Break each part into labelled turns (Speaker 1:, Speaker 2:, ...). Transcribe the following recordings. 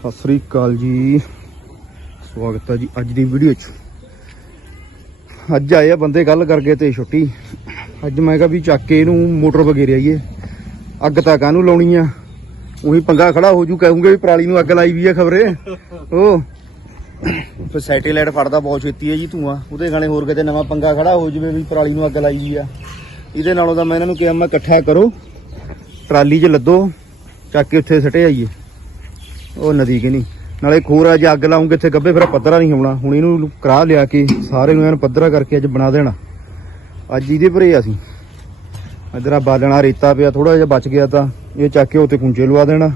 Speaker 1: ਸਤਿ ਸ੍ਰੀ ਅਕਾਲ ਜੀ। ਸਵਾਗਤ ਹੈ ਜੀ ਅੱਜ ਦੀ ਵੀਡੀਓ 'ਚ। ਅੱਜ ਆਏ ਆ ਬੰਦੇ ਗੱਲ ਕਰਕੇ ਤੇ ਛੁੱਟੀ। ਅੱਜ ਮੈਂ ਕਿਹਾ ਵੀ ਚੱਕ ਕੇ ਇਹਨੂੰ ਮੋਟਰ ਵਗੈਰੇ ਆਈਏ। ਅੱਗ ਤਾਂ ਕਾਹਨੂੰ ਲਾਉਣੀ ਆ? ਉਹੀ ਪੰਗਾ ਖੜਾ ਹੋ ਜੂ, ਕਹੂੰਗੇ ਵੀ ਪਰਾਲੀ ਨੂੰ ਅੱਗ ਲਾਈ ਵੀ ਆ ਖਬਰੇ। ਉਹ ਫਿਰ ਸੈਟੇਲਾਈਟ ਫੜਦਾ ਬਹੁਤ ਛੇਤੀ ਹੈ ਜੀ ਧੂਆਂ। ਉਹਦੇ ਗਾਣੇ ਹੋਰ ਕਿਤੇ ਨਵਾਂ ਪੰਗਾ ਖੜਾ ਹੋ ਜਵੇ ਵੀ ਪਰਾਲੀ ਨੂੰ ਅੱਗ ਲਾਈ ਵੀ ਆ। ਇਹਦੇ ਨਾਲੋਂ ਤਾਂ ਮੈਂ ਇਹਨਾਂ ਨੂੰ ਕਿਹਾ ਮੈਂ ਇਕੱਠਾ ਕਰੋ। ਟਰਾਲੀ 'ਚ ਲੱਦੋ, ਚੱਕ ਕੇ ਉੱਥੇ ਸਟੇ ਆਈਏ। ਉਹ ਨਦੀ ਕਿ ਨਹੀਂ। ਨਾਲੇ ਖੋਰਾ ਜੇ ਅੱਗ ਲਾਉਂਗੇ ਇੱਥੇ ਗੱਬੇ, ਫਿਰ ਪੱਧਰਾ ਨਹੀਂ ਹੋਣਾ ਹੁਣ ਇਹਨੂੰ ਕਰਾ ਲਿਆ ਕੇ ਸਾਰੇ ਨੂੰ ਐਨ ਪੱਧਰਾ ਕਰਕੇ ਅੱਜ ਬਣਾ ਦੇਣਾ। ਅੱਜ ਇਹਦੇ ਭਰੇ ਅਸੀਂ। ਇਧਰ ਆ ਬਾਲਣਾ, ਰੇਤਾ ਪਿਆ ਥੋੜਾ ਜਿਹਾ ਬਚ ਗਿਆ ਤਾਂ ਇਹ ਚੱਕ ਕੇ ਉੱਤੇ ਕੁੰਜੇ ਲਵਾ ਦੇਣਾ।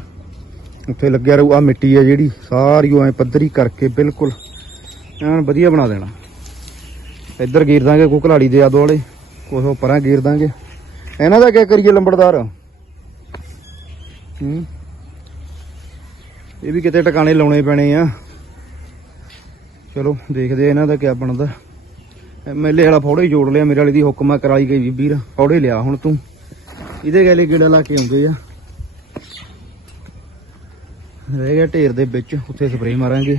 Speaker 1: ਉੱਥੇ ਲੱਗਿਆ ਰਹੂ ਆ ਮਿੱਟੀ ਹੈ ਜਿਹੜੀ, ਸਾਰੀ ਉਹ ਐ ਪੱਧਰੀ ਕਰਕੇ ਬਿਲਕੁਲ ਐਨ ਵਧੀਆ ਬਣਾ ਦੇਣਾ। ਇੱਧਰ ਗੀਰ ਦਾਂਗੇ ਕੋ ਘਲਾੜੀ ਦੇ ਆਦੋ ਵਾਲੇ ਕੁਛ ਉਹ ਪਰਾਂ ਗੀਰ ਦਾਂਗੇ। ਇਹਨਾਂ ਦਾ ਕੀ ਕਰੀਏ ਲੰਬੜਦਾਰ? ਹੂੰ? ਇਹ ਵੀ ਕਿਤੇ ਟਿਕਾਣੇ ਲਾਉਣੇ ਪੈਣੇ ਆ। ਚਲੋ, ਦੇਖਦੇ ਆ ਇਹਨਾਂ ਦਾ ਕੀ ਬਣਦਾ। ਐਮਐਲਏ ਵਾਲਾ ਫੋੜੇ ਜੋੜ ਲਿਆ, ਮੇਰੇ ਵਾਲੀ ਦੀ ਹੁਕਮਾ ਕਰਾਈ ਗਈ ਵੀ ਵੀਰ ਫੋੜੇ ਲਿਆ ਹੁਣ ਤੂੰ। ਇਹਦੇ ਗਾਲੇ ਗੇੜਾ ਲਾ ਕੇ ਆਉਂਦੇ ਆ। ਰਹਿ ਗਿਆ ਢੇਰ ਦੇ ਵਿੱਚ, ਉੱਥੇ ਸਪਰੇਅ ਮਾਰਾਂਗੇ।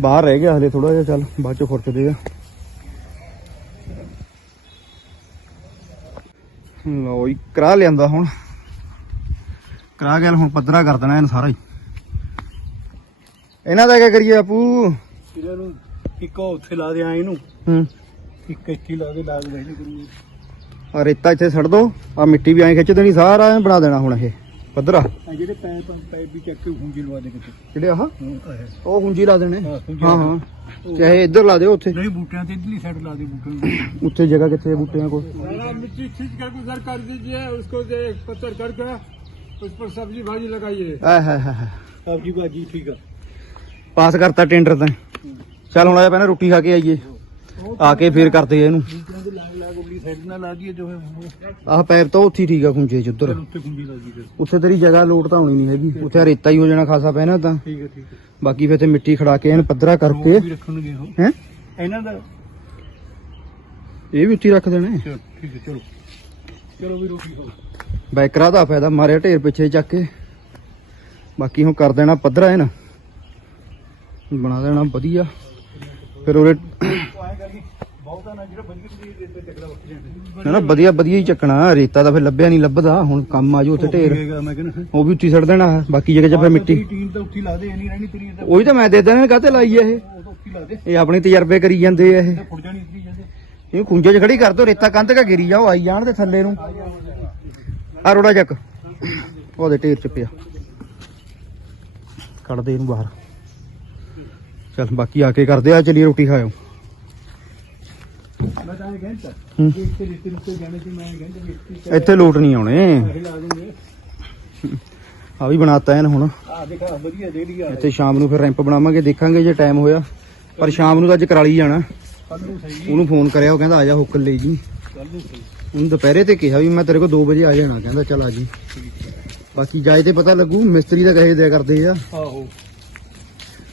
Speaker 1: ਬਾਹਰ ਰਹਿ ਗਿਆ ਹਲੇ ਥੋੜਾ ਜਿਹਾ, ਚੱਲ ਬਾਅਦ ਚ ਖੁਰਚਦੇ ਆ। ਲਓ ਕਰਾ ਲਿਆਂਦਾ ਹੁਣ। ਕਰਾ ਗਿਆ ਹੁਣ ਪੱਧਰਾ ਕਰ ਦੇਣਾ ਇਹਨਾਂ ਸਾਰਾ ਹੀ। ਇਹਨਾਂ ਦਾ ਕੀ ਕਰੀਏ ਆਪੂ
Speaker 2: ਇਹਨਾਂ ਨੂੰ ਇੱਕ ਉੱਥੇ ਲਾ ਦੇ ਇਹਨੂੰ।
Speaker 1: ਹੂੰ।
Speaker 2: ਇੱਕ ਇੱਥੇ ਲਾ ਦੇ ਲਾ ਦੇ ਕਰੀਏ
Speaker 1: ਆ ਰੇਤਾ ਇੱਥੇ ਛੱਡ ਦੋ ਆ ਮਿੱਟੀ ਵੀ ਐਂ ਖਿੱਚ ਦੇਣੀ ਸਾਰਾ ਐਂ ਬਣਾ ਦੇਣਾ ਹੁਣ ਇਹ ਪੱਧਰਾ।
Speaker 2: ਜਿਹੜੇ ਪੈਪ ਪੈਪ ਵੀ ਚੱਕ ਕੇ ਹੁੰਜੀ ਲਵਾ ਦੇ ਕਿਤੇ।
Speaker 1: ਜਿਹੜੇ ਆਹ? ਉਹ ਹੁੰਜੀ ਲਾ ਦੇਣੇ।
Speaker 2: ਹਾਂ
Speaker 1: ਹਾਂ ਚਾਹੇ ਇੱਧਰ ਲਾ ਦਿਓ ਉੱਥੇ।
Speaker 2: ਨਹੀਂ ਬੂਟਿਆਂ ਤੇ ਇਧਰਲੀ ਸਾਈਡ ਲਾ ਦੇ ਬੂਟਿਆਂ
Speaker 1: ਉੱਥੇ ਜਗ੍ਹਾ ਕਿੱਥੇ ਬੂਟਿਆਂ ਕੋਲ?
Speaker 2: ਮਿੱਟੀ ਖਿੱਚ ਕੇ ਗੁਜ਼ਰ ਕਰ ਦੀਜੀਏ ਉਸਕੋ ਜੇ ਪੱਥਰ ਕਰਕੇ उस पर सब्जी भाजी लगाइए
Speaker 1: ਆਏ ਹਾਏ ਹਾਏ ਹਾਏ
Speaker 2: सब्जी भाजी ठीक है
Speaker 1: ਪਾਸ ਕਰਤਾ ਟੈਂਡਰ ਤਾਂ ਚੱਲ ਹੁਣ ਆਇਆ ਪਹਿਲਾਂ ਰੋਟੀ ਖਾ ਕੇ ਆਈਏ ਆ ਕੇ ਫੇਰ ਕਰਦੇ ਆ ਇਹਨੂੰ
Speaker 2: बूटियां तो लाग लाग उगली साइड ना ला दिए जो है वो
Speaker 1: ਆਹ ਪੈਪ ਤਾਂ ਉੱਥੇ ਹੀ ਠੀਕ ਆ ਖੁੰਝੇ ਚ ਉੱਧਰ
Speaker 2: फिर उत्ते कुंडी ला दी फिर
Speaker 1: ਉੱਥੇ ਤੇਰੀ ਜਗ੍ਹਾ ਲੋਟ ਤਾਂ ਹੋਣੀ ਨਹੀਂ ਹੈਗੀ ਉੱਥੇ ਰੇਤਾ ਹੀ ਹੋ ਜਾਣਾ ਖਾਸਾ ਪੈਣਾ ਤਾਂ
Speaker 2: ठीक है ठीक है
Speaker 1: ਬਾਕੀ ਫਿਰ ਤੇ ਮਿੱਟੀ ਖੜਾ ਕੇ ਇਹਨੂੰ ਪੱਧਰਾ ਕਰਕੇ
Speaker 2: लोग भी रखने हो
Speaker 1: ਹੈ
Speaker 2: ਇਹਨਾਂ ਦਾ
Speaker 1: ਇਹ ਵੀ ਉੱਥੇ ਹੀ ਰੱਖ ਦੇਣੇ
Speaker 2: ਚਲੋ ਠੀਕ ਹੈ ਚਲੋ ਚਲੋ ਵੀ ਰੋਟੀ ਖਾਓ।
Speaker 1: ਬੈਕਰਾ ਦਾ ਫਾਇਦਾ ਮਾਰਿਆ ਢੇਰ ਪਿੱਛੇ ਚੱਕ ਕੇ। ਬਾਕੀ ਹੁਣ ਕਰ ਦੇਣਾ ਪੱਧਰਾ ਹੈ ਨਾ ਬਣਾ ਦੇਣਾ ਵਧੀਆ। ਫਿਰ
Speaker 2: ਬਹੁਤਾ ਨਾ ਦੀ ਦੇ
Speaker 1: ਵਧੀਆ ਵਧੀਆ ਹੀ ਚੱਕਣਾ। ਰੇਤਾ ਤਾਂ ਫਿਰ ਲੱਭਿਆ ਨਹੀਂ ਲੱਭਦਾ। ਹੁਣ ਕੰਮ ਆ ਜਾਓ ਉੱਥੇ ਢੇਰ। ਉਹ ਵੀ ਉੱਥੇ ਸੜ ਦੇਣਾ। ਬਾਕੀ ਜਗ੍ਹਾ 'ਚ ਫਿਰ ਮਿੱਟੀ
Speaker 2: ਦੇ
Speaker 1: ਉਹੀ ਤਾਂ ਮੈਂ ਦੇ ਦੇਣਾ ਕਾਤੇ ਲਾਈ ਇਹ?
Speaker 2: ਦੇ
Speaker 1: ਇਹ ਆਪਣੇ ਤਜਰਬੇ ਕਰੀ ਜਾਂਦੇ ਆ ਇਹ। ਇਹ ਖੁੰਝੇ 'ਚ ਖੜੀ ਕਰ ਦੋ ਰੇਤਾ ਕੰਧ ਕਾ ਗਿਰੀ ਜਾਓ ਆਈ ਜਾਣ ਦੇ ਥੱਲੇ ਨੂੰ। ਆ ਰੋੜਾ ਚੱਕ। ਉਹਦੇ ਢੇਰ 'ਚ ਪਿਆ। ਕੱਢ ਦੇ ਇਹਨੂੰ ਬਾਹਰ। ਚੱਲ ਬਾਕੀ ਆ ਕੇ ਕਰਦੇ ਆ ਚਲੀਏ ਰੋਟੀ।
Speaker 2: ਕਿ ਇੱਥੇ
Speaker 1: ਲੋਟ ਨਹੀਂ ਆਉਣੇ। ਆ ਵੀ ਬਣਾਤਾ ਇਹਨ ਹੁਣ। ਇੱਥੇ ਸ਼ਾਮ ਨੂੰ ਫਿਰ ਰੈਂਪ ਬਣਾਵਾਂਗੇ ਦੇਖਾਂਗੇ ਜੇ ਟਾਈਮ ਹੋਇਆ। ਪਰ ਸ਼ਾਮ ਨੂੰ ਤਾਂ ਅੱਜ ਕਰਾਲੀ ਜਾਣਾ। ਉਹਨੂੰ ਫੋਨ ਕਰਿਆ ਉਹ ਕਹਿੰਦਾ ਆ ਜਾ ਹੁੱਕਲ ਲੈ ਜੀ। ਉਹਨੂੰ ਦੁਪਹਿਰੇ ਤੇ ਕਿਹਾ ਵੀ ਮੈਂ ਤੇਰੇ ਕੋਲ 2 ਵਜੇ ਆ ਜਾਣਾ ਕਹਿੰਦਾ ਚੱਲ ਆ ਜੀ। ਬਾਕੀ ਜਾਏ ਤੇ ਪਤਾ ਲੱਗੂ ਮਿਸਤਰੀ ਦਾ ਕਹੇ ਦਿਆ ਕਰਦੇ ਆ।
Speaker 2: ਆਹੋ।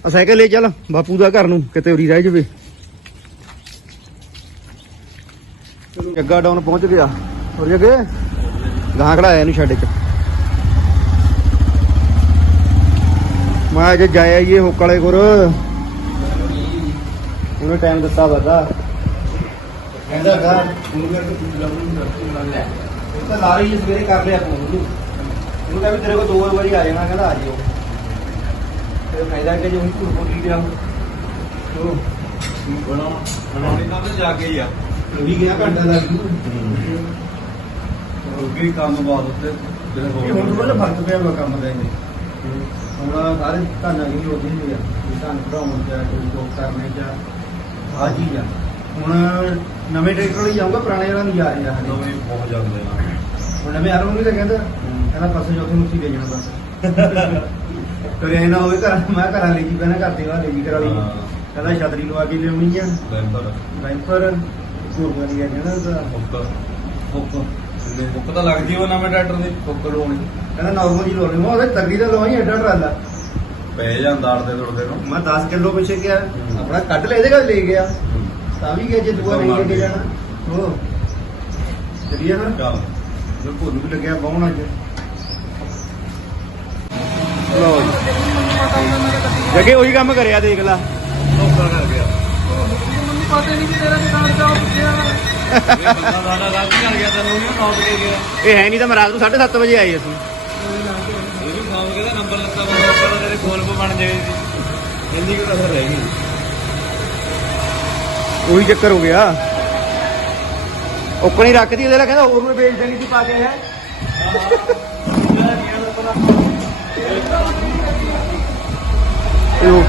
Speaker 1: ਆ ਸਾਈਕਲ ਲੈ ਚੱਲ ਬਾਪੂ ਦਾ ਘਰ ਨੂੰ ਕਿਤੇ ਉਰੀ ਰਹਿ ਜਵੇ। ਜੱਗਾ ਡਾਊਨ ਪਹੁੰਚ ਗਿਆ। ਹੋਰ ਜੱਗੇ? ਗਾਂ ਖੜਾਇਆ ਇਹਨੂੰ ਛੱਡ ਕੇ। ਮੈਂ ਅੱਜ ਜਾਇਆ ਇਹ ਹੁੱਕ ਵਾਲੇ ਕੋਲ। ਉਹਨੇ ਟਾਈਮ ਦਿੱਤਾ ਵਾਦਾ। ਕਹਿੰਦਾ ਗਾ ਉਹਨੂੰ ਕਿਹਾ ਕਿ ਤੂੰ ਲਾਉਂ ਲੈ। ਉਹ ਤਾਂ ਲਾ ਰਹੀ ਸਵੇਰੇ ਕਰ ਲਿਆ ਫੋਨ ਉਹਨੂੰ। ਉਹਨੂੰ ਕਹਿੰਦਾ ਵੀ ਤੇਰੇ ਕੋਲ 2 ਵਜੇ ਆ ਜਾਣਾ ਕਹਿੰਦਾ ਆ ਜਿਓ। ਫਿਰ ਫਾਇਦਾ ਕਿ ਜੋ ਹੁਣ ਤੂੰ ਬੋਲੀ ਗਿਆ ਉਹ।
Speaker 3: ਬਣਾ ਬਣਾਉਣੇ ਤਾਂ ਤਾਂ ਜਾ ਕੇ ਹੀ ਆ।
Speaker 1: ਵੀ ਗਿਆ ਘੰਟਾ ਲੱਗ ਜੂ
Speaker 3: ਅੱਗੇ ਕੰਮ ਬਾਅਦ ਉੱਤੇ ਜਿਹੜੇ ਹੋਰ
Speaker 1: ਹੁਣ ਥੋੜਾ ਫ਼ਰਕ ਪਿਆ ਵਾ ਕੰਮ ਦਾ ਇਹਨੇ। ਹੁਣ ਸਾਰੇ ਧਾਨਾਂ ਦੀ ਲੋੜ ਨਹੀਂ ਆ। ਧਾਨ ਭਰਾਉਣ ਕੋਈ ਜੋਬ ਕਰਨੇ ਚ ਆ ਚੀਜ਼ ਆ। ਹੁਣ ਨਵੇਂ ਟਰੈਕਟਰ ਲਈ ਜਾਊਗਾ ਪੁਰਾਣੇ ਵਾਲਾ ਨਹੀਂ ਜਾ ਰਿਹਾ ਹਲੇ
Speaker 3: ਨਵੇਂ ਪਹੁੰਚ ਜਾਂਦੇ ਆ
Speaker 1: ਹੁਣ ਨਵੇਂ ਆਰੋਂ ਵੀ ਤਾਂ ਕਹਿੰਦਾ ਕਹਿੰਦਾ ਪਾਸੇ ਜੋ ਨੂੰ ਲੈ ਜਾਣਾ ਬਸ। ਕਰੇ ਨਾ ਹੋਵੇ ਘਰ ਮੈਂ ਘਰਾਂ ਲੈ ਜੀ ਪਹਿਲਾਂ ਘਰ ਦੇ ਵਾਲੇ ਜੀ ਕਰਾ ਲਈ
Speaker 3: ਹਾਂ।
Speaker 1: ਕਹਿੰਦਾ ਛਤਰੀ ਲਵਾ ਕੇ ਲਿਆਉਣੀ ਆ।
Speaker 3: ਬੈਂਬਰ
Speaker 1: ਵਾਈਪਰ ਸੂਰਮਾ ਦੀ ਆ ਕਹਿੰਦਾ ਉਹਦਾ।
Speaker 3: ਹੁੱਕ ਹੁੱਕ ਹੁੱਕ ਤਾਂ ਲੱਗਦੀ ਉਹ ਨਵੇਂ ਟਰੈਕਟਰ ਦੀ ਹੁੱਕ ਲਾਉਣੀ
Speaker 1: ਕਹਿੰਦਾ ਨਾਰਮਲ ਜੀ ਲਾਉਣੀ। ਮੈਂ ਉਹਦੇ ਤੱਗੀ ਦਾ ਲਵਾਈ ਐਡਾ ਟਰਾਲਾ?
Speaker 3: ਪੈ ਜਾਂਦਾ ਅੜਦੇ ਦੁੜਦੇ ਨੂੰ।
Speaker 1: ਮੈਂ 10 ਕਿਲੋ ਪਿੱਛੇ ਗਿਆ ਆਪਣਾ ਕੱਢ ਲੈ ਇਹਦੇ ਕੋਲ ਲੈ ਗਿਆ। ਤਾਂ ਵੀ ਗਿਆ ਜੇ ਦੂਆ ਨਹੀਂ ਲੈ ਕੇ ਜਾਣਾ। ਹੋ ਚਲੀਏ ਫਿਰ
Speaker 3: ਚੱਲ।
Speaker 1: ਜੋ ਭੁੱਲ ਵੀ ਲੱਗਿਆ ਬਾਹਣ ਅੱਜ। ਲੋ ਜਗੇ ਉਹੀ ਕੰਮ ਕਰਿਆ ਦੇਖ ਲਾ।
Speaker 3: ਲੋਕਾਂ ਕਰ ਗਿਆ।
Speaker 2: ਮੰਮੀ ਪਤਾ ਨਹੀਂ ਕਿ ਤੇਰਾ ਦੁਕਾਨ ਚਾਹ ਪੁੱਛਿਆ
Speaker 3: ਇਹ ਬੰਦਾ ਸਾਡਾ ਰਾਤ ਕਰ ਗਿਆ ਤੈਨੂੰ ਨਹੀਂ ਨੌਕ ਗਿਆ
Speaker 1: ਇਹ ਹੈ ਨਹੀਂ ਤਾਂ ਮੈਂ ਰਾਤ ਨੂੰ 7:30 ਵਜੇ ਆਈ ਅਸੀਂ।
Speaker 3: 'ਤੇ ਬਣ ਜਾਏ ਸੀ ਇੰਨੀ ਕੁ ਤਾਂ ਰਹਿ ਗਈ।
Speaker 1: ਉਹੀ ਚੱਕਰ ਹੋ ਗਿਆ। ਉੱਕਣੀ ਰੱਖਦੀ ਉਹਦੇ ਨਾਲ ਕਹਿੰਦਾ ਹੋਰ ਨੂੰ ਵੇਚ ਦੇਣੀ ਸੀ ਪਾ ਕੇ ਹੈ? ਕੋਈ ਹੋਰ-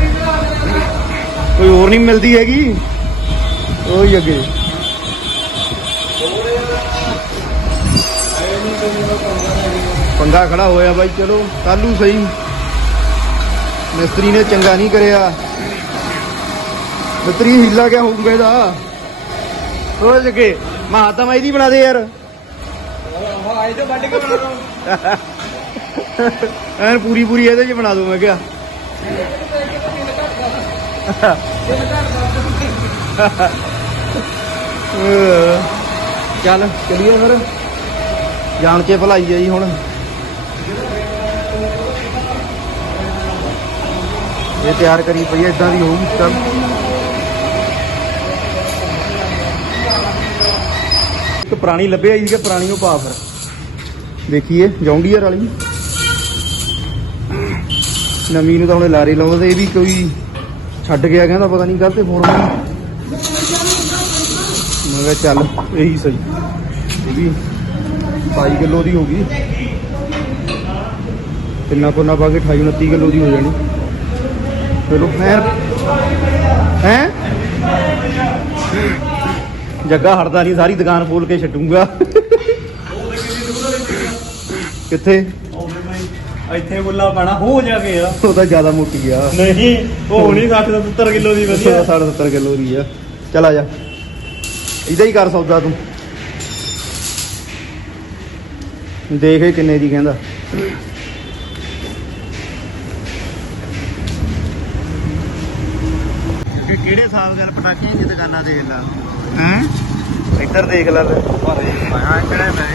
Speaker 1: ਕੋਈ ਹੋਰ ਨਹੀਂ ਮਿਲਦੀ ਹੈਗੀ। ਉਹੀ ਅੱਗੇ। ਪੰਗਾ ਖੜਾ ਹੋਇਆ ਬਾਈ ਚਲੋ ਕੱਲੂ ਸਹੀ। ਮਿਸਤਰੀ ਨੇ ਚੰਗਾ ਨਹੀਂ ਕਰਿਆ। ਮਿਸਤਰੀ ਹੀਲਾ ਕਿਆ ਹੋਊਗਾ ਇਹਦਾ। ਹੋ ਜਗੇ ਮਾਤਾ ਮਾਈ ਬਣਾ ਦੇ ਯਾਰ।
Speaker 3: ਆਹ ਆਏ ਤੇ ਵੱਢ ਕੇ ਬਣਾ ਦੋ
Speaker 1: ਐਨ ਪੂਰੀ ਪੂਰੀ ਇਹਦੇ 'ਚ ਬਣਾ ਦੋ ਮੈਂ ਕਿਹਾ। ਚੱਲ, ਚਲੀਏ ਫਿਰ। ਜਾਣ ਕੇ ਭਲਾਈ ਆ ਜੀ ਹੁਣ। ਇਹ ਤਿਆਰ ਕਰੀ ਪਈ ਹੈ ਇਦਾਂ ਦੀ ਹੋਊਗੀ ਚੱਲ ਇੱਕ ਪੁਰਾਣੀ ਲੱਭਿਆ ਜੀ ਕਿ ਪੁਰਾਣੀ ਨੂੰ ਪਾ ਫਿਰ। ਦੇਖੀਏ, ਜੌਂਡੀਅਰ ਵਾਲੀ। ਨਵੀਂ ਨੂੰ ਤਾਂ ਹੁਣ ਲਾਰੇ ਲਾਉਂਦਾ ਤੇ ਇਹ ਵੀ ਕੋਈ ਛੱਡ ਗਿਆ, ਕਹਿੰਦਾ ਪਤਾ ਨਹੀਂ ਗਲਤ ਫੋਨ ਮੈਂ ਕਿਹਾ ਚੱਲ, ਇਹੀ ਸਹੀ। ਇਹ ਵੀ 22 ਕਿਲੋ ਦੀ ਹੋ ਗਈ। ਕਿੰਨਾ ਕੋਨਾ ਪਾ ਕੇ 28 29 ਕਿਲੋ ਦੀ ਹੋ ਜਾਣੀ। ਚਲੋ। ਹੈ ਹੈ? ਜੱਗਾ ਹਟਦਾ ਨਹੀਂ ਸਾਰੀ ਦੁਕਾਨ ਫੋਲ ਕੇ ਛੱਡੂਗਾ। ਕਿੱਥੇ?
Speaker 3: ਇੱਥੇ ਬੁੱਲਾ ਪੈਣਾ ਹੋ ਜਾ ਕੇ ਆ।
Speaker 1: ਉਹ ਤਾਂ ਜ਼ਿਆਦਾ ਮੋਟੀ ਆ।
Speaker 3: ਨਹੀਂ ਉਹ ਨਹੀਂ 60 70 ਕਿਲੋ ਦੀ ਵਧੀਆ।
Speaker 1: 70 ਕਿਲੋ ਦੀ ਆ। ਚਲ ਆ ਜਾ। ਇਦਾਂ ਹੀ ਕਰ ਸੌਦਾ ਤੂੰ। ਦੇਖ ਕਿੰਨੇ ਦੀ ਕਹਿੰਦਾ। ਕਿ ਹਿਸਾਬ ਨਾਲ ਪਟਾਕੀਆਂ ਦੀ ਦੁਕਾਨਾਂ ਦੇਖ ਲਾ। ਹੈ? ਇੱਧਰ ਦੇਖ ਲੈ ਲੈ।
Speaker 3: ਹਾਂ ਕਿਹੜੇ ਮੈਂ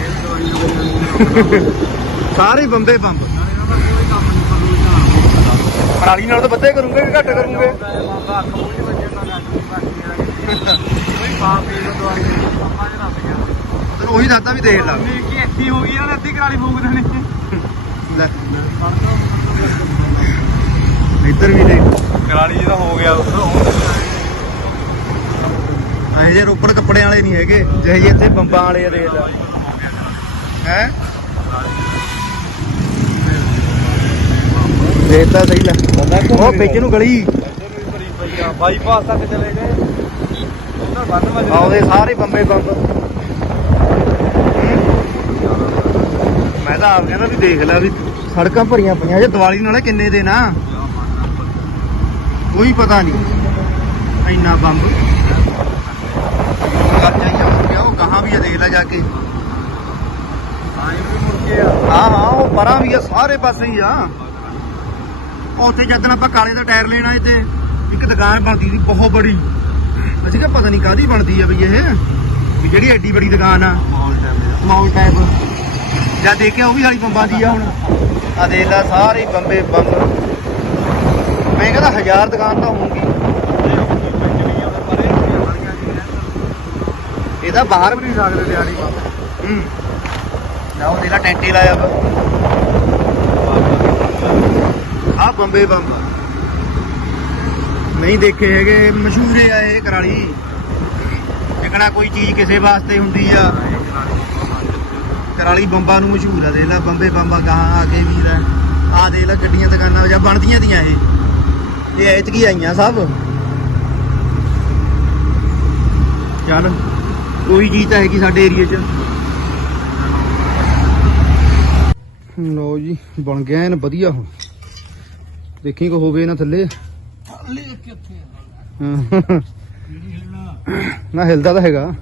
Speaker 1: ਸਾਰੇ ਬੰਬੇ। ਬੰਬ ਪਰਾਲੀ ਨਾਲ ਤਾਂ ਬੱਤੇ ਕਰੂੰਗੇ ਕਿ ਘੱਟ ਕਰੂੰਗੇ? ਉਹੀ ਦੱਸਦਾ ਵੀ ਦੇਖ ਲਾ।
Speaker 3: ਹੋ ਗਈ ਯਾਰ ਅੱਧੀ ਕਰਾਲੀ ਫੂਕ ਦੇਣੀ
Speaker 1: ਲੈ। ਇੱਧਰ ਵੀ ਦੇਖ।
Speaker 3: ਕਰਾਲੀ ਜਿਹਦਾ ਹੋ ਗਿਆ।
Speaker 1: ਇਹ ਜੇ ਰੋਪੜ ਕੱਪੜਿਆਂ ਵਾਲੇ ਨਹੀਂ ਹੈਗੇ ਜਿਹੇ ਜਿਹੇ ਇੱਥੇ ਬੰਬਾਂ ਵਾਲੇ ਆ ਦੇਖ ਹੈ? ਦੇਖਦਾ ਸਹੀ ਲੈ। ਉਹ ਵਿੱਚ ਨੂੰ ਗਲੀ।
Speaker 3: ਬਾਈਪਾਸ ਤੱਕ ਚਲੇ ਗਏ। ਉਧਰ ਬੰਦ ਵਜ
Speaker 1: ਆਉਂਦੇ ਸਾਰੇ ਬੰਬੇ ਬੰਬ ਮੈਂ ਤਾਂ ਆਪ ਕਹਿੰਦਾ ਵੀ ਦੇਖ ਲੈ ਵੀ ਸੜਕਾਂ ਭਰੀਆਂ ਪਈਆਂ। ਜੇ ਦੀਵਾਲੀ ਨਾਲੇ ਕਿੰਨੇ ਦਿਨ ਆ? ਕੋਈ ਪਤਾ ਨਹੀਂ। ਇੰਨਾ ਬੰਬ। ਕਰ ਜਾਈਏ ਹੋ ਗਿਆ ਉਹ ਕਹਾਂ ਵੀ ਆ, ਦੇਖ ਲੈ ਜਾ ਹਾਂ ਹਾਂ, ਉਹ ਪਰਾਂ ਵੀ ਆ, ਸਾਰੇ ਪਾਸੇ ਹੀ ਆ। ਉੱਥੇ ਜਦੋਂ ਆਪਾਂ ਕਾਲੇ ਦਾ ਟਾਇਰ ਲੈਣ ਆਏ ਤੇ ਇੱਕ ਦੁਕਾਨ ਬਣਦੀ ਸੀ, ਬਹੁਤ ਬੜੀ। ਅਸੀਂ ਕਿਹਾ ਪਤਾ ਨਹੀਂ ਕਾਦੀ ਬਣਦੀ ਆ ਵੀ ਇਹ? ਵੀ ਜਿਹੜੀ ਐਡੀ ਬੜੀ ਦੁਕਾਨ ਆ। ਸਮਾਲ ਟਾਈਪ ਜਾਂ ਦੇਖਿਆ ਉਹ ਵੀ ਸਾਲੀ ਬੰਬਾਂ ਦੀ ਆ ਹੁਣ। ਆ ਦੇਖ ਲੈ, ਸਾਰੇ ਬੰਬੇ ਬੰਬ। ਮੈਂ ਕਹਿੰਦਾ ਹਜ਼ਾਰ ਦੁਕਾਨ ਤਾਂ ਹੋਊਗੀ। ਇਹਦਾ ਬਾਹਰ ਵੀ ਨਹੀਂ ਸਕਦੇ ਦਿਹਾੜੀ ਹੂੰ। ਨਾ ਉਹ ਦੇਖ ਲੈ ਲਾਇਆ ਵਾ। ਆ ਬੰਬੇ ਬੰਬ। ਨਹੀਂ ਦੇਖੇ ਹੈਗੇ, ਮਸ਼ਹੂਰ ਆ ਇਹ ਕਰਾਲੀ। ਜਿਕਣਾ ਕੋਈ ਚੀਜ਼ ਕਿਸੇ ਵਾਸਤੇ ਹੁੰਦੀ ਆ। ਕਰਾਲੀ ਬੰਬਾਂ ਨੂੰ ਮਸ਼ਹੂਰ ਆ, ਦੇਖ ਲੈ, ਬੰਬੇ ਬੰਬਾ ਕਹਾਂ ਆ ਕੇ ਵੀਰ ਆ ਆ ਦੇਖ ਲੈ, ਗੱਡੀਆਂ, ਦੁਕਾਨਾਂ ਜਾਂ ਬਣਦੀਆਂ ਦੀਆਂ ਇਹ। ਇਹ ਐਤਕੀ ਆਈਆਂ ਸਭ। ਚੱਲ। ਉਹੀ ਚੀਜ਼ ਤਾਂ ਹੈਗੀ ਸਾਡੇ ਏਰੀਏ 'ਚ। ਲਓ ਜੀ ਬਣ ਗਿਆ ਐਨ ਵਧੀਆ ਹੁਣ। ਦੇਖੀ ਕੋ ਹੋਵੇ ਨਾ ਥੱਲੇ। ਹਾਂ। ਨਾ ਹਿਲਦਾ ਤਾਂ ਹੈਗਾ।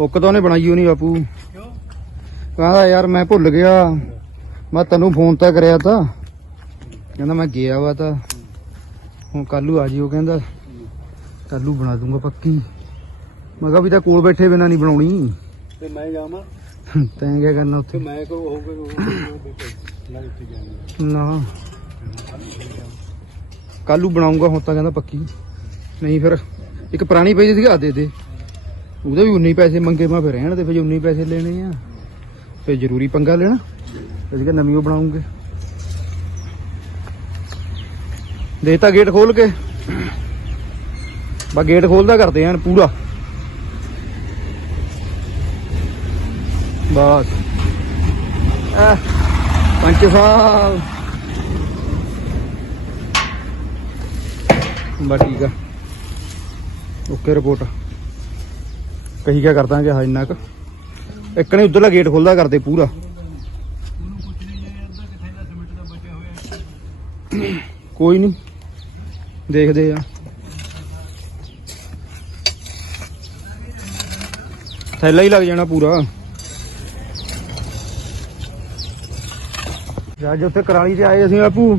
Speaker 1: ਹੁੱਕ ਤਾਂ ਉਹਨੇ ਬਣਾਈ ਹੋਣੀ ਬਾਪੂ। ਕਹਿੰਦਾ ਯਾਰ ਮੈਂ ਭੁੱਲ ਗਿਆ। ਮੈਂ ਤੈਨੂੰ ਫੋਨ ਤਾਂ ਕਰਿਆ ਤਾਂ। ਕਹਿੰਦਾ ਮੈਂ ਗਿਆ ਵਾ ਤਾਂ। ਹੁਣ ਕੱਲੂ ਆ ਜਿਓ ਕਹਿੰਦਾ। ਕੱਲੂ ਬਣਾ ਦੂੰਗਾ ਪੱਕੀ। ਮੈਂ ਕਿਹਾ ਵੀ ਤਾਂ ਕੋਲ ਬੈਠੇ ਬਿਨਾ ਨਹੀਂ ਬਣਾਉਣੀ।
Speaker 3: ਤੇ ਮੈਂ ਜਾਵਾਂ।
Speaker 1: ਤੈਂ ਕਿਆ ਕਰਨਾ ਉੱਥੇ?
Speaker 3: ਮੈਂ ਕੋ ਹੋਊਗਾ
Speaker 1: ਨਾ। ਕੱਲੂ ਬਣਾਉਂਗਾ ਹੁਣ ਤਾਂ ਕਹਿੰਦਾ ਪੱਕੀ। ਨਹੀਂ ਫਿਰ ਇੱਕ ਪੁਰਾਣੀ ਪਈ ਸੀਗਾ ਦੇ ਦੇ। ਉਹਦੇ ਵੀ 19 ਪੈਸੇ ਮੰਗੇ ਮੈਂ ਫਿਰ ਰਹਿਣ ਦੇ ਫਿਰ 19 ਪੈਸੇ ਲੈਣੇ ਆ ਫਿਰ ਜ਼ਰੂਰੀ ਪੰਗਾ ਲੈਣਾ। ਅਸੀਂ ਕਿ ਨਵੀਂ ਉਹ ਬਣਾਉਂਗੇ। ਦੇਤਾ ਗੇਟ ਖੋਲ ਕੇ। ਬਾ ਗੇਟ ਖੋਲਦਾ ਕਰਦੇ ਆਂ ਪੂਰਾ। ਬਸ ਆ ਪੰਚ ਸਾਹਿਬ ਬਾ ਠੀਕ ਆ। Okay report. ਕਹੀ ਕਿਆ ਕਰਦਾ ਕਿ ਹਾਂ ਇੰਨਾ ਕੁ? ਇੱਕ ਨੇ ਉਧਰਲਾ ਗੇਟ ਖੁੱਲਦਾ ਕਰਦੇ ਪੂਰਾ। ਕੋਈ ਨਹੀਂ। ਦੇਖਦੇ ਆ। ਥੈਲਾ ਹੀ ਲੱਗ ਜਾਣਾ ਪੂਰਾ। ਅੱਜ ਉੱਥੇ ਕਰਾਲੀ ਤੇ ਆਏ ਅਸੀਂ ਬਾਪੂ।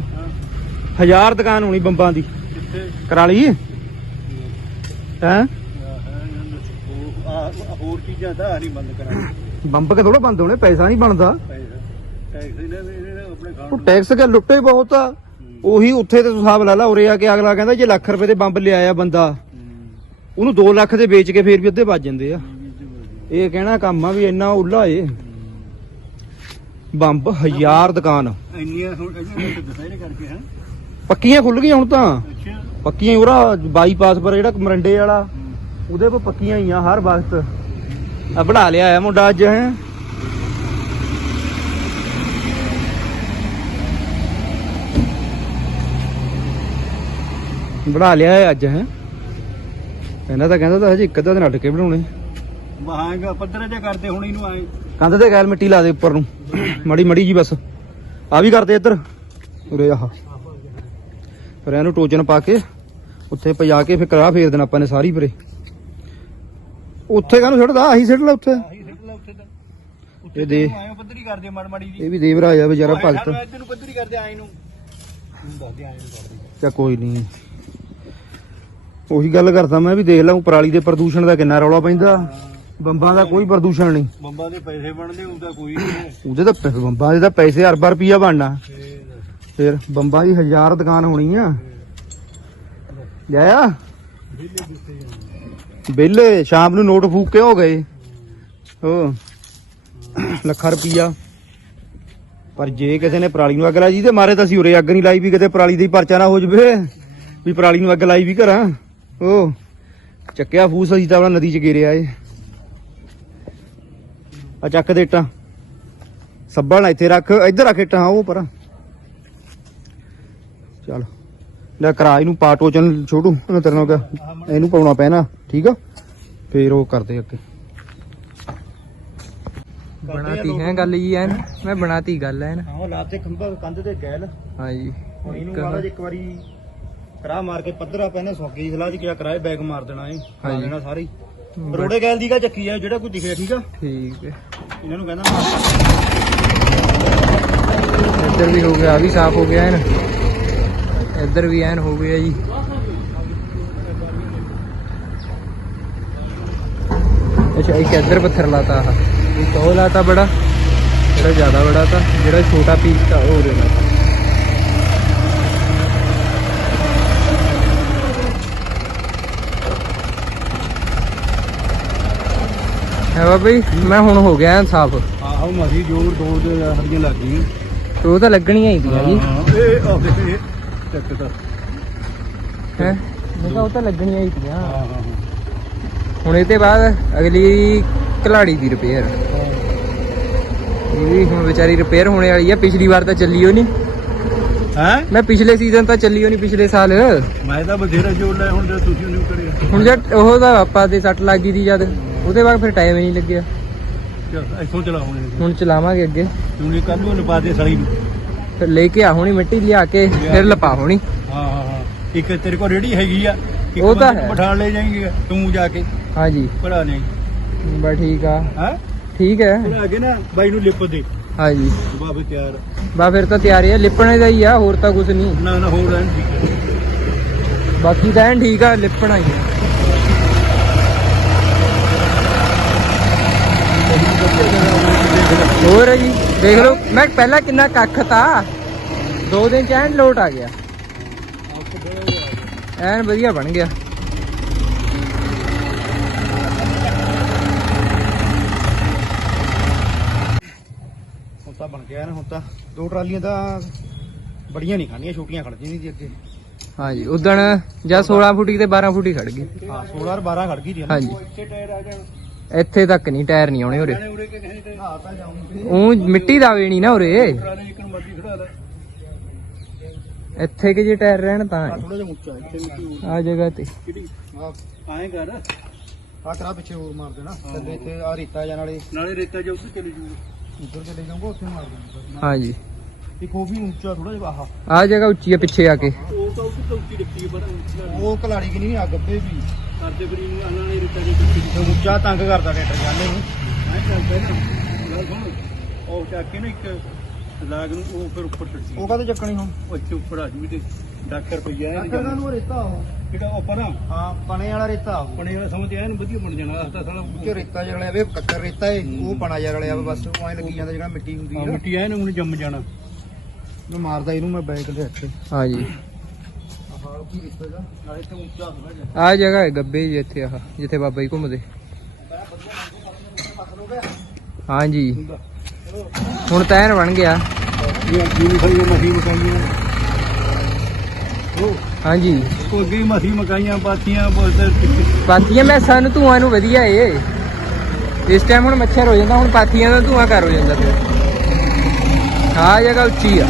Speaker 1: ਹਜ਼ਾਰ ਦੁਕਾਨ ਹੋਣੀ ਬੰਬਾਂ ਦੀ। ਕਰਾਲੀ? ਹੈ?
Speaker 2: ਹੋਰ ਚੀਜ਼ਾਂ ਤਾਂ ਨਹੀਂ ਬੰਦ ਕਰਾਂਗੇ
Speaker 1: ਬੰਬ ਕੇ ਥੋੜਾ ਬੰਦ ਹੋਣੇ ਪੈਸਾ ਨਹੀਂ ਬਣਦਾ।
Speaker 2: ਟੈਕਸ ਇਹਨਾਂ ਆਪਣੇ
Speaker 1: ਉਹ ਟੈਕਸ ਕੇ ਲੁੱਟੇ ਬਹੁਤ ਆ। ਉਹੀ ਉੱਥੇ ਤੇ ਤੂੰ ਹਿਸਾਬ ਲਾ ਲਾ ਉਰੇ ਆ ਕੇ ਅਗਲਾ ਕਹਿੰਦਾ ਜੇ ਲੱਖ ਰੁਪਏ ਦੇ ਬੰਬ ਲਿਆਇਆ ਬੰਦਾ ਉਹਨੂੰ 2 ਲੱਖ ਦੇ ਵੇਚ ਕੇ ਫੇਰ ਵੀ ਅੱਧੇ ਵੱਜ ਜਾਂਦੇ ਆ। ਇਹ ਕਹਿਣਾ ਕੰਮ ਆ ਵੀ ਇੰਨਾ ਉੱਲਾ ਏ। ਬੰਬ ਹਜ਼ਾਰ ਦੁਕਾਨ।
Speaker 2: ਇੰਨੀਆਂ ਹੁਣ ਇਹਨਾਂ ਦਸਾਇਰੇ ਕਰਕੇ ਹੈ?
Speaker 1: ਪੱਕੀਆਂ ਖੁੱਲ ਗਈਆਂ ਹੁਣ ਤਾਂ।
Speaker 2: ਅੱਛਾ।
Speaker 1: ਪੱਕੀਆਂ ਉਹਰਾ ਬਾਈਪਾਸ ਪਰ ਜਿਹੜਾ ਮਰੰਡੇ ਵਾਲਾ ਉਹਦੇ ਪਰ ਪੱਕੀਆਂ ਹੀ ਆ ਹਰ ਵਕਤ। ਆ ਬਣਾ ਲਿਆ ਆ ਮੁੰਡਾ ਅੱਜ ਹੈ? ਬਣਾ ਲਿਆ ਹੈ ਅੱਜ ਹੈ? ਕਹਿੰਦਾ ਤਾਂ ਕਹਿੰਦਾ ਤਾਂ ਹਜੇ ਇੱਕ ਅੱਧਾ ਦਿਨ ਅੱਡ ਕੇ ਬਣਾਉਣੇ।
Speaker 2: ਵਾਹਾਂਗਾ ਪੱਧਰ ਜਿਹਾ ਕਰਦੇ ਹੁਣ ਇਹਨੂੰ ਆਏ।
Speaker 1: ਕੰਧ ਤੇ ਗੈਲ ਮਿੱਟੀ ਲਾ ਦੇ ਉੱਪਰ ਨੂੰ। ਮੜੀ ਮੜੀ ਜੀ ਬਸ। ਆ ਵੀ ਕਰਦੇ ਇੱਧਰ। ਉਰੇ ਆਹ। ਫਿਰ ਇਹਨੂੰ ਟੋਜਨ ਪਾ ਕੇ ਉੱਥੇ ਪਜਾ ਕੇ ਫਿਰ ਕਰਾ ਫੇਰ ਦੇਣਾ ਆਪਾਂ ਨੇ ਸਾਰੀ ਪਰੇ। ਉੱਥੇ ਕਾਹਨੂੰ ਛੱਡਦਾ ਆਹੀ ਛੱਡ ਲੈ ਉੱਥੇ।
Speaker 2: ਆਹੀ ਸਿੱਟ ਲਾ ਉੱਥੇ ਤਾਂ। ਉੱਥੇ
Speaker 1: ਇਹ ਦੇ।
Speaker 2: ਆਇਓ ਪੱਧਰੀ ਕਰਦੇ ਮਾੜ ਮਾੜੀ ਜੀ।
Speaker 1: ਇਹ ਵੀ ਦੇਵਰਾਜ ਆ ਵਿਚਾਰਾ ਭਗਤ।
Speaker 2: ਇੱਧਰ ਨੂੰ ਪੱਧਰੀ ਕਰਦੇ ਆਏ ਨੂੰ। ਦੱਸਦੇ ਆਏ ਨੂੰ ਕਰਦੇ
Speaker 1: ਚਾ ਕੋਈ ਨਹੀਂ ਉਹੀ ਗੱਲ ਕਰਦਾ ਮੈਂ ਵੀ ਦੇਖ ਲਾਂ ਪਰਾਲੀ ਦੇ ਪ੍ਰਦੂਸ਼ਣ ਦਾ ਕਿੰਨਾ ਰੌਲਾ ਪੈਂਦਾ। ਬੰਬਾਂ ਦਾ ਕੋਈ ਪ੍ਰਦੂਸ਼ਣ ਨਹੀਂ।
Speaker 2: ਬੰਬਾਂ ਦੇ ਪੈਸੇ ਬਣਦੇ ਉਹਦਾ ਕੋਈ ਨਹੀਂ
Speaker 1: ਉਹਦੇ ਤਾਂ ਪੈਸੇ- ਬੰਬਾਂ ਦੇ ਤਾਂ ਪੈਸੇ ਅਰਬਾਂ ਰੁਪਈਆ ਬਣਨਾ। ਫਿਰ? ਬੰਬਾਂ ਦੀ ਹਜ਼ਾਰ ਦੁਕਾਨ ਹੋਣੀ ਆ। ਲਿਆਇਆ? ਬਿੱਲੇ ਸ਼ਾਮ ਨੂੰ ਨੋਟ ਫੂਕ ਕੇ ਹੋ ਗਏ। ਹੋ। ਲੱਖਾਂ ਰੁਪਈਆ। ਪਰ ਜੇ ਕਿਸੇ ਨੇ ਪਰਾਲੀ ਨੂੰ ਅੱਗ ਲਾਈ ਜੀ ਤੇ ਮਾਰੇ ਤਾਂ ਅਸੀਂ ਉਰੇ ਅੱਗ ਨਹੀਂ ਲਾਈ ਵੀ ਕਿਤੇ ਪਰਾਲੀ ਦੀ ਪਰਚਾ ਨਾ ਹੋ ਜਵੇ। ਵੀ ਪਰਾਲੀ ਨੂੰ ਅੱਗ ਲਾਈ ਵੀ ਘਰਾਂ ਉਹ ਚੱਕਿਆ ਫੂਸ ਅਸੀਂ ਤਾਂ ਆਪਣਾ ਨਦੀ ਚ ਗੇਰਿਆ ਏ। ਆ ਚੱਕ ਦੇ ਇੱਟਾਂ। ਸੱਬਲ ਨਾ ਇੱਥੇ ਰੱਖ ਇੱਧਰ ਰੱਖ ਇੱਟਾਂ ਉਹ ਪਰ ਚੱਲ। ਲੈ ਕਰਾ ਇਹਨੂੰ ਪਾਟੋ ਚਨ ਛੋਟੂ ਉਹਨੇ ਤੇਰੇ ਨਾਲ ਕਿਹਾ ਇਹਨੂੰ ਪਾਉਣਾ ਪੈਣਾ ਠੀਕ ਆ? ਫੇਰ ਉਹ ਕਰਦੇ ਅੱਗੇ।
Speaker 4: ਬਣਾਤੀ ਹੈ ਗੱਲ ਜੀ ਐਨ ਮੈਂ ਬਣਾਤੀ ਗੱਲ ਐਨ।
Speaker 1: ਹਾਂ ਲਾਤੇ ਖੰਭਾ ਕੰਧ ਤੇ ਗੈਲ
Speaker 4: ਹਾਂਜੀ
Speaker 1: ਹੁਣ ਇਹਨੂੰ ਮਹਾਰਾਜ ਇੱਕ ਵਾਰੀ ਕਰਾ ਮਾਰ ਕੇ ਪੱਧਰਾ ਪੈਣਾ ਸੌਗੀ ਸਲਾਹ ਚ ਕਿਆ ਕਰਾਏ ਬੈਗ ਮਾਰ ਦੇਣਾ ਏ ਮਾਰ। ਦੇਣਾ ਸਾਰੀ। ਰੋੜੇ ਗੈਲ ਦੀ ਚੱਕੀ ਆ ਜਿਹੜਾ ਕੋਈ ਦਿਖਿਆ ਠੀਕ ਆ?
Speaker 4: ਠੀਕ ਹੈ।
Speaker 1: ਇਹਨਾਂ ਨੂੰ ਕਹਿੰਦਾ
Speaker 4: ਇੱਧਰ ਵੀ ਹੋ ਗਿਆ ਆ ਵੀ ਸਾਫ਼ ਹੋ ਗਿਆ ਐਨ ਇੱਧਰ ਵੀ ਐਨ ਹੋ ਗਿਆ ਜੀ। ਅੱਛਾ ਇੱਕ ਇੱਧਰ ਪੱਥਰ ਲਾਤਾ ਆ ਇੱਕ ਉਹ ਲਾਤਾ ਬੜਾ ਜਿਹੜਾ ਜ਼ਿਆਦਾ ਬੜਾ ਤਾਂ ਜਿਹੜਾ ਛੋਟਾ ਪੀਸ ਤਾਂ ਉਹ ਲਾਤਾ। ਹੈ ਬਾਬਾ ਜੀ ਮੈਂ ਹੁਣ ਹੋ ਗਿਆ ਐਨ ਸਾਫ਼
Speaker 2: ਆਹੋ ਮਸੀ ਜੋਰ ਦੋ ਦੇ ਹਰੀਆਂ ਲੱਗ ਗਈਆਂ
Speaker 4: ਤੇ ਉਹ ਤਾਂ ਦੀਆਂ ਜੀ।
Speaker 2: ਇਹ ਆ ਦੇਖ ਇਹ ਚੱਕ ਤਾਂ।
Speaker 4: ਹੈ? ਮੈਂ ਕਿਹਾ ਉਹ ਤਾਂ ਲੱਗਣੀਆਂ ਹੀ ਤੀਆਂ
Speaker 2: ਹਾਂ ਹਾਂ
Speaker 4: ਹੁਣ ਇਹ ਤੇ ਬਾਅਦ ਅਗਲੀ ਕਲਾੜੀ ਦੀ ਰਿਪੇਅਰ ਇਹ ਵੀ ਹੁਣ ਵਿਚਾਰੀ ਰਿਪੇਅਰ ਹੋਣੇ ਵਾਲੀ ਆ। ਪਿਛਲੀ ਵਾਰ ਤਾਂ ਚੱਲੀ ਉਹ ਨਹੀਂ
Speaker 2: ਹੈ?
Speaker 4: ਮੈਂ ਪਿਛਲੇ ਸੀਜ਼ਨ ਤਾਂ ਚੱਲੀ ਉਹ ਨਹੀਂ ਪਿਛਲੇ ਸਾਲ।
Speaker 2: ਮੈਂ ਤਾਂ ਬਥੇਰਾ ਜੋਰ ਲਾਇਆ ਹੁਣ ਜੇ ਤੁਸੀਂ ਉਹਨੂੰ ਕਰਿਆ।
Speaker 4: ਹੁਣ ਜਦ ਉਹ ਦਾ ਆਪਾਂ ਦੇ ਸੱਟ ਲੱਗ ਗਈ ਦੀ ਜਦ। ਉਹਦੇ ਬਾਅਦ ਫਿਰ ਟਾਈਮ ਹੀ ਨਹੀਂ ਲੱਗਿਆ।
Speaker 2: ਚੱਲ ਇੱਥੋਂ ਚਲਾ ਹੁਣ
Speaker 4: ਹੁਣ ਚਲਾਵਾਂਗੇ ਅੱਗੇ।
Speaker 2: ਇਹ ਕੱਲ ਨੂੰ ਲਪਾ ਦੇ ਸੜੀ ਨੂੰ
Speaker 4: ਫਿਰ ਲੈ ਕੇ ਆ ਹੋਣੀ ਮਿੱਟੀ ਲਿਆ ਕੇ ਫਿਰ ਲਪਾ ਹੋਣੀ।
Speaker 2: ਹਾਂ ਹਾਂ ਹਾਂ। ਇੱਕ ਤੇਰੇ ਕੋਲ ਰੇੜੀ ਹੈਗੀ ਆ ਇੱਕ
Speaker 4: ਉਹ ਤਾਂ
Speaker 2: ਬੰਦੇ ਨੂੰ
Speaker 4: ਹੈ।
Speaker 2: ਬਿਠਾ ਲੈ ਜਾਏਂਗੇ ਤੂੰ ਜਾ ਕੇ।
Speaker 4: ਹਾਂਜੀ।
Speaker 2: ਪੜਾ ਨਹੀਂ
Speaker 4: ਬਸ ਠੀਕ ਆ।
Speaker 2: ਹੈ?
Speaker 4: ਠੀਕ ਹੈ।
Speaker 2: ਕੇ ਨਾ ਬਾਈ ਨੂੰ ਲਿਪ ਦੇ।
Speaker 4: ਹਾਂਜੀ।
Speaker 2: ਬਾਬੇ ਤਿਆਰ।
Speaker 4: ਬਾ ਫਿਰ ਤਾਂ ਤਿਆਰੀ ਆ ਲਿਪਣੇ ਦਾ ਹੀ ਆ ਹੋਰ ਤਾਂ ਕੁਝ ਨਹੀਂ।
Speaker 2: ਨਾ ਨਾ ਹੋਰ ਐਨ ਠੀਕ ਹੈ
Speaker 4: ਬਾਕੀ ਤਾਂ ਐਨ ਠੀਕ ਆ ਲਿਪਣਾ ਹੀ ਆ। ਹੋਰ ਜੀ ਦੇਖ ਲਓ ਮੈਂ ਪਹਿਲਾਂ ਕਿੰਨਾ ਕੱਖ ਤਾ। ਦੋ ਦਿਨ ਚ ਐਨ ਲੋਟ ਆ ਗਿਆ। ਐਨ ਵਧੀਆ ਬਣ ਗਿਆ।
Speaker 1: ਹੁਣ ਤਾਂ ਬਣ ਗਿਆ ਨਾ ਹੁਣ ਤਾਂ ਦੋ ਟਰਾਲੀਆਂ ਤਾਂ ਬੜੀਆਂ ਨਹੀਂ ਖਾਣੀਆਂ ਛੋਟੀਆਂ ਖੜ ਜਾਂਦੀਆਂ ਜੀ ਅੱਗੇ।
Speaker 4: ਹਾਂਜੀ ਉਦਣ ਜਾਂ 16 ਫੁੱਟੀ ਤੇ 12 ਫੁੱਟੀ ਖੜ ਗਈ।
Speaker 1: ਹਾਂ 16 ਔਰ 12 ਖੜ ਗਈ ਜੀ।
Speaker 4: ਹਾਂਜੀ।
Speaker 2: ਇੱਥੇ
Speaker 4: ਤੱਕ ਨਹੀਂ ਟਾਇਰ ਨਹੀਂ ਆਉਣੇ ਉਰੇ।
Speaker 2: ਜਾਣੇ ਉਰੇ ਕਿ ਨਹੀਂ ਤੇ
Speaker 1: ਹਾਂ ਤਾਂ ਜਾਉਂਗੇ
Speaker 4: ਉਹ ਮਿੱਟੀ ਦਾ ਵੇ ਨਹੀਂ ਨਾ ਉਰੇ।
Speaker 2: ਟਰਾਲੇ ਇੱਕ ਮਰਜ਼ੀ ਖੜਾ ਲੈ
Speaker 4: ਇੱਥੇ ਕਿ ਜੇ ਟਾਇਰ ਰਹਿਣ ਤਾਂ।
Speaker 1: ਥੋੜਾ ਜਿਹਾ ਉੱਚਾ ਇੱਥੇ ਮਿੱਟੀ
Speaker 4: ਆ ਜਗ੍ਹਾ ਤੇ।
Speaker 2: ਕਿਹੜੀ? ਆਏ ਕਰ।
Speaker 1: ਆ ਕਰਾ ਪਿੱਛੇ ਹੋਰ ਮਾਰ ਦੇਣਾ। ਇੱਥੇ ਆ ਰੇਤਾ ਜਾਂ ਨਾਲੇ
Speaker 2: ਨਾਲੇ ਰੇਤਾ ਜਾ ਉੱਧਰ ਚਲੇ ਜੂਗਾ
Speaker 1: ਉੱਧਰ ਚਲੇ ਜਾਊਗਾ ਉੱਥੇ ਮਾਰ ਦੇਣਾ।
Speaker 4: ਹਾਂਜੀ।
Speaker 1: ਇੱਕ ਉਹ ਵੀ ਉੱਚਾ ਥੋੜਾ ਜਿਹਾ ਆਹ।
Speaker 4: ਆ ਜਗ੍ਹਾ ਉੱਚੀ ਆ ਪਿੱਛੇ ਆ ਕੇ।
Speaker 2: ਉਹ ਤਾਂ ਉੱਚੀ ਬੜਾ ਉੱਚਾ
Speaker 1: ਉਹ ਕਲਾੜੀ ਕਿ ਨਹੀਂ ਆ ਗੱਬੇ ਵੀ।
Speaker 2: ਕਰਦੇ ਫਰੀ ਨੂੰ ਆਨਾਂ ਨੇ ਰੇਤਾ ਜੀ
Speaker 1: ਤੇ ਉੱਚਾ ਤੰਗ ਕਰਦਾ ਟਰੈਕਟਰ ਜਾਨੇ ਨੂੰ।
Speaker 2: ਆਏ ਕਰਦੇ ਨਾ। ਗੱਲ ਸੁਣ। ਉਹ ਚੱਕ ਕੇ ਨਾ ਇੱਕ ਲਾਗ ਨੂੰ ਉਹ ਫਿਰ ਉੱਪਰ ਛੱਡੀ
Speaker 1: ਉਹ ਕਾਹਦੇ ਚੱਕਣੀ ਹੁਣ?
Speaker 2: ਉਹ ਇੱਥੇ ਉੱਪਰ ਆ ਜੂ ਤੇ ਡਾਕਰ ਪਈਆ ਹੈ
Speaker 1: ਟਰੈਕਟਰ ਨੂੰ ਰੇਤਾ ਉਹ।
Speaker 2: ਜਿਹੜਾ ਉਹ ਪਰਾਂ
Speaker 1: ਹਾਂ ਪਣੇ ਵਾਲਾ ਰੇਤਾ ਉਹ।
Speaker 2: ਪਣੇ ਵਾਲਾ ਸਮਝ ਆਇਆ ਨੂੰ ਵਧੀਆ ਬਣ ਜਾਣਾ ਆਹ ਤਾਂ ਸਾਲਾ
Speaker 1: ਜੋ ਰੇਤਾ ਜਿਹੜਾ ਵੇ ਕੱਕਰ ਰੇਤਾ ਏ। ਉਹ ਪਣਾ ਜਿਹਾ ਰਲਿਆ ਵਾ ਬਸ ਉਹ ਐ ਲੱਗੀ ਜਾਂਦਾ ਜਿਹੜਾ ਮਿੱਟੀ ਹੁੰਦੀ
Speaker 2: ਆਹ
Speaker 1: ਆ।
Speaker 2: ਮਿੱਟੀ ਆਇਆ ਨੂੰ ਜੰਮ ਜਾਣਾ।
Speaker 1: ਮੈਂ ਮਾਰਦਾ ਇਹਨੂੰ ਮੈਂ ਬੈਕ ਦੇ ਇੱਥੇ
Speaker 4: ਹਾਂਜੀ।
Speaker 1: ਆਹ ਕੀ ਰੇਤਾ ਦਾ ਨਾਲੇ ਤੇ ਉੱਚਾ ਥੋੜਾ ਜਿਹਾ
Speaker 4: ਆ ਜਗ੍ਹਾ ਹੈ ਗੱਬੇ ਜੀ ਇੱਥੇ ਆਹ ਜਿੱਥੇ ਬਾਬਾ ਜੀ ਘੁੰਮਦੇ। ਹਾਂਜੀ। ਹੁਣ ਤਾਂ ਐਨ ਬਣ ਗਿਆ।
Speaker 2: ਇਹ ਵੀ ਸਹੀ ਮਸੀ ਮਕਾਈਆਂ
Speaker 4: ਹਾਂਜੀ
Speaker 2: ਅੱਗੇ ਮਸੀ ਮਕਾਈਆਂ ਪਾਤੀਆਂ
Speaker 4: ਮੈਂ ਸਾਨੂੰ ਧੂਆਂ ਨੂੰ ਵਧੀਆ ਏ। ਇਸ ਟਾਈਮ ਹੁਣ ਮੱਛਰ ਹੋ ਜਾਂਦਾ ਹੁਣ ਪਾਥੀਆਂ ਦਾ ਧੂਆਂ ਕਰ ਹੋ ਜਾਂਦਾ ਆ ਜਗ੍ਹਾ ਉੱਚੀ ਆ।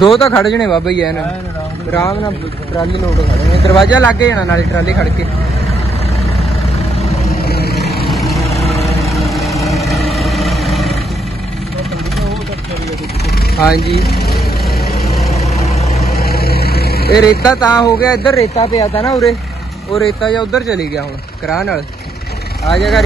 Speaker 4: ਦੋ ਤਾਂ ਖੜ ਜਣੇ ਬਾਬਾ ਜੀ ਐਨ। ਆਰਾਮ ਨਾਲ ਟਰਾਲੀ ਲੋਡ ਖੜੇ ਨੇ। ਦਰਵਾਜ਼ਾ ਲੱਗ ਜਾਣਾ ਨਾਲੇ ਟਰਾਲੀ ਖੜ ਕੇ। ਹਾਂਜੀ। ਇਹ ਰੇਤਾ ਤਾਂ ਹੋ ਗਿਆ ਇੱਧਰ ਰੇਤਾ ਪਿਆ ਤਾ ਨਾ ਉਰੇ। ਉਹ ਰੇਤਾ ਜਾਂ ਉੱਧਰ ਚਲੀ ਗਿਆ ਹੁਣ ਕਰਾਂ ਨਾਲ। ਆ ਜਗ੍ਹਾ